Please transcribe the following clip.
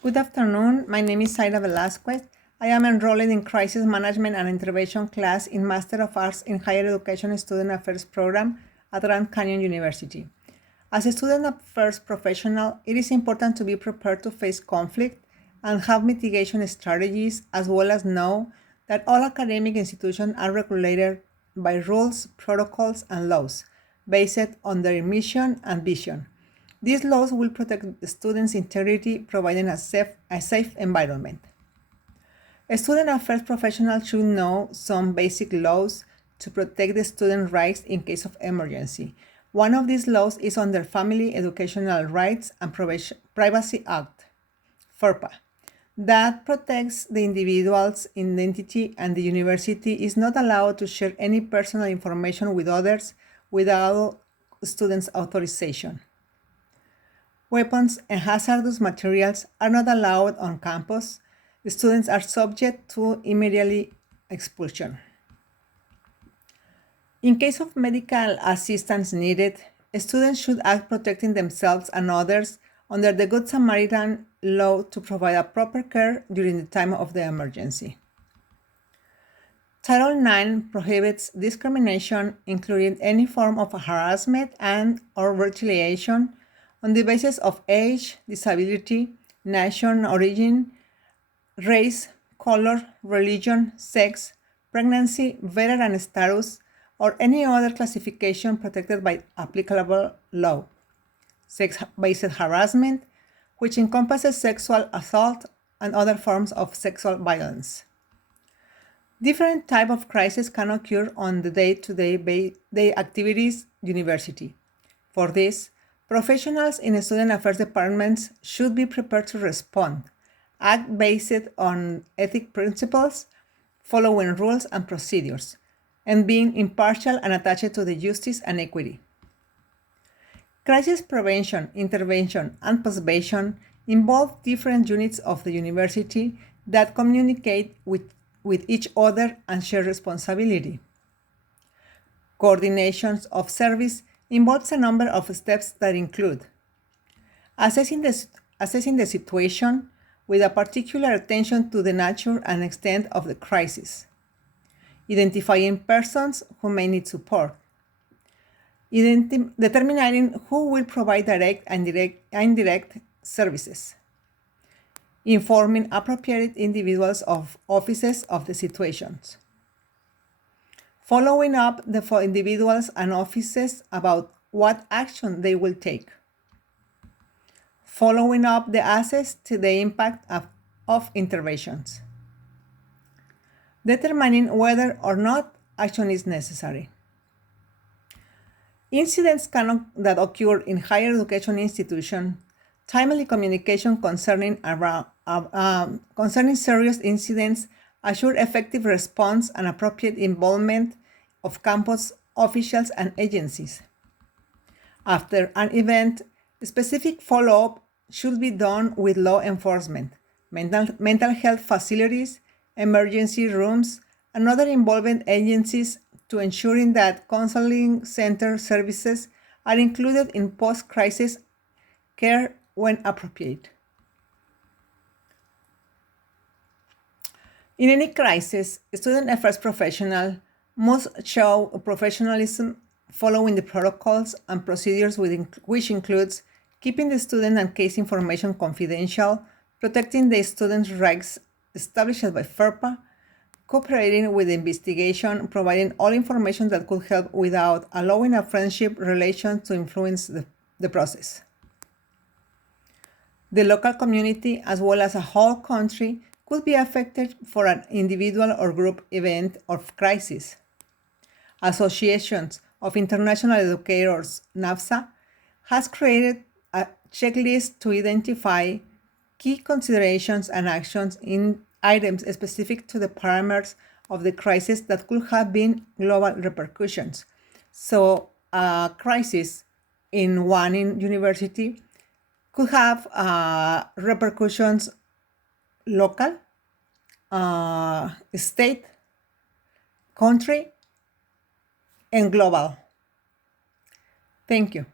Good afternoon. My name is Zaira Velasquez. I am enrolled in Crisis Management and Intervention class in Master of Arts in Higher Education Student Affairs program at Grand Canyon University. As a student affairs professional, it is important to be prepared to face conflict and have mitigation strategies, as well as know that all academic institutions are regulated by rules, protocols, and laws based on their mission and vision. These laws will protect the students' integrity, providing a safe environment. A student affairs professional should know some basic laws to protect the student rights in case of emergency. One of these laws is under Family Educational Rights and Privacy Act, FERPA, that protects the individual's identity, and the university is not allowed to share any personal information with others without students' authorization. Weapons and hazardous materials are not allowed on campus. The students are subject to immediate expulsion. In case of medical assistance needed, students should act protecting themselves and others under the Good Samaritan law to provide a proper care during the time of the emergency. Title IX prohibits discrimination, including any form of harassment and/or retaliation on the basis of age, disability, nation, origin, race, color, religion, sex, pregnancy, veteran status, or any other classification protected by applicable law. Sex-based harassment, which encompasses sexual assault and other forms of sexual violence. Different types of crises can occur on the day-to-day activities university. For this, professionals in student affairs departments should be prepared to respond, act based on ethic principles, following rules and procedures, and being impartial and attached to the justice and equity. Crisis prevention, intervention, and postvention involve different units of the university that communicate with each other and share responsibility. Coordination of service involves a number of steps that include assessing the situation with a particular attention to the nature and extent of the crisis, identifying persons who may need support, determining who will provide direct and indirect services, informing appropriate individuals of offices of the situations, following up for individuals and offices about what action they will take, following up the assess to the impact of interventions, determining whether or not action is necessary. Incidents that occur in higher education institutions, timely communication concerning serious incidents assure effective response and appropriate involvement of campus officials and agencies. After an event, specific follow-up should be done with law enforcement, mental health facilities, emergency rooms, and other involved agencies to ensuring that counseling center services are included in post-crisis care when appropriate. In any crisis, student affairs professional must show professionalism following the protocols and procedures which includes keeping the student and case information confidential, protecting the student's rights established by FERPA, cooperating with the investigation, providing all information that could help without allowing a friendship relation to influence the process. The local community, as well as a whole country, could be affected for an individual or group event or crisis. Associations of International Educators, NAFSA, has created a checklist to identify key considerations and actions in items specific to the parameters of the crisis that could have been global repercussions. So a crisis in one university could have repercussions local, state, country, and global. Thank you.